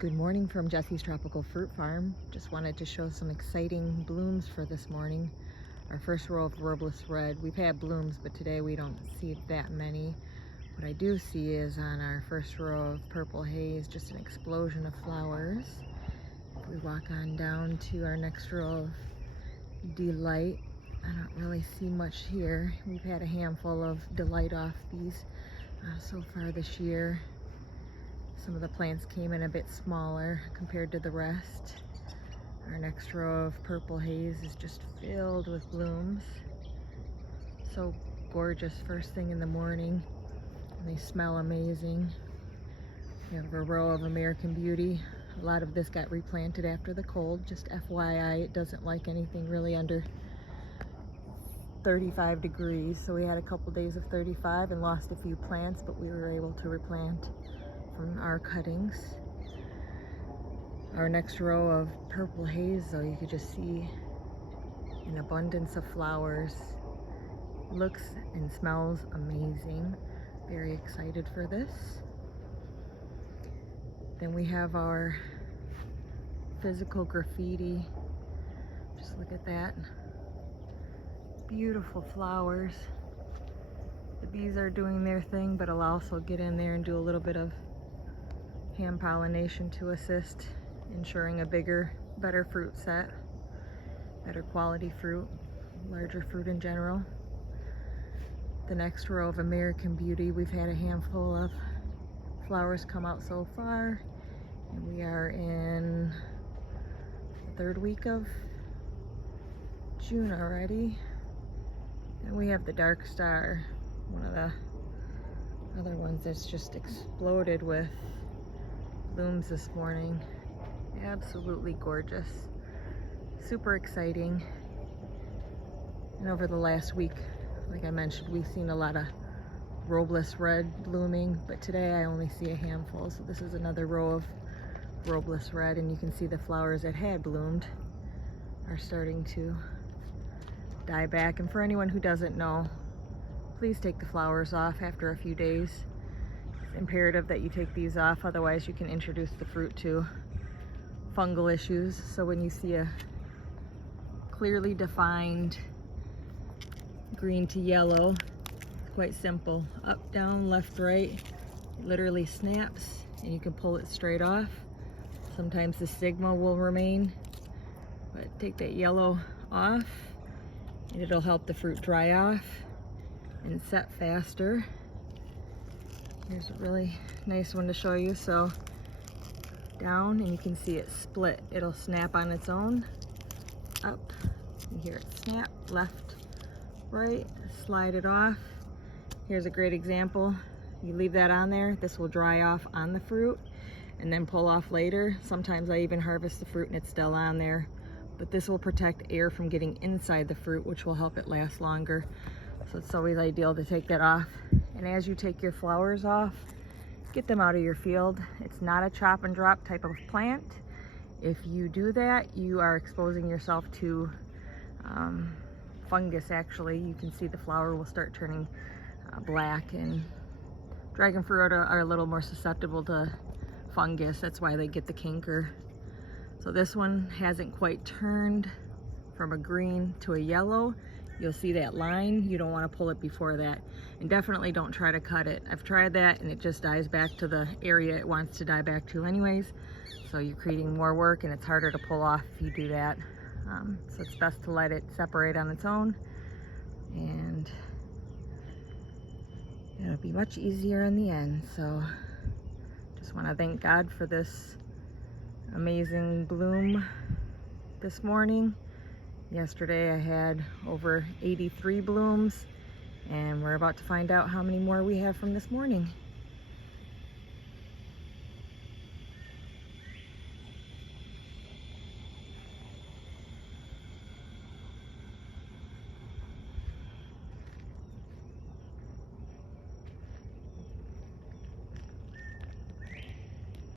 Good morning from Jessie's Tropical Fruit Farm. Just wanted to show some exciting blooms for this morning. Our first row of Robles Red. We've had blooms, but today we don't see that many. What I do see is on our first row of Purple Haze, just an explosion of flowers. If we walk on down to our next row of Delight, I don't really see much here. We've had a handful of Delight off these so far this year. Some of the plants came in a bit smaller compared to the rest. Our next row of Purple Haze is just filled with blooms. So gorgeous first thing in the morning. And they smell amazing. We have a row of American Beauty. A lot of this got replanted after the cold. Just FYI, it doesn't like anything really under 35 degrees. So we had a couple days of 35 and lost a few plants, but we were able to replant from our cuttings. Our next row of Purple Haze, though, you could just see an abundance of flowers. Looks and smells amazing. Very excited for this. Then we have our physical graffiti. Just look at that. Beautiful flowers. The bees are doing their thing, but I'll also get in there and do a little bit of hand pollination to assist ensuring a better fruit set, better quality fruit, larger fruit in general. The next row of American Beauty, we've had a handful of flowers come out so far, and we are in the third week of June already. And we have the Dark Star, one of the other ones that's just exploded with blooms this morning. Absolutely gorgeous, super exciting. And over the last week, like I mentioned, we've seen a lot of Robles Red blooming, but today I only see a handful. So this is another row of Robles Red, and you can see the flowers that had bloomed are starting to die back. And for anyone who doesn't know, please take the flowers off after a few days. It's imperative that you take these off, otherwise you can introduce the fruit to fungal issues. So when you see a clearly defined green to yellow, quite simple. Up, down, left, right. It literally snaps and you can pull it straight off. Sometimes the stigma will remain, but take that yellow off and it'll help the fruit dry off and set faster. Here's a really nice one to show you. So down, and you can see it split. It'll snap on its own. Up, you hear it snap. Left, right, slide it off. Here's a great example. You leave that on there, this will dry off on the fruit and then pull off later. Sometimes I even harvest the fruit and it's still on there, but this will protect air from getting inside the fruit, which will help it last longer. So it's always ideal to take that off. And as you take your flowers off, get them out of your field. It's not a chop and drop type of plant. If you do that, you are exposing yourself to fungus. Actually, you can see the flower will start turning black, and dragon fruit are a little more susceptible to fungus. That's why they get the canker. So this one hasn't quite turned from a green to a yellow. You'll see that line. You don't want to pull it before that, and definitely don't try to cut it. I've tried that and it just dies back to the area it wants to die back to anyways, so you're creating more work and it's harder to pull off if you do that. So it's best to let it separate on its own, and it'll be much easier in the end. So just want to thank God for this amazing bloom this morning. Yesterday I had over 83 blooms, and we're about to find out how many more we have from this morning.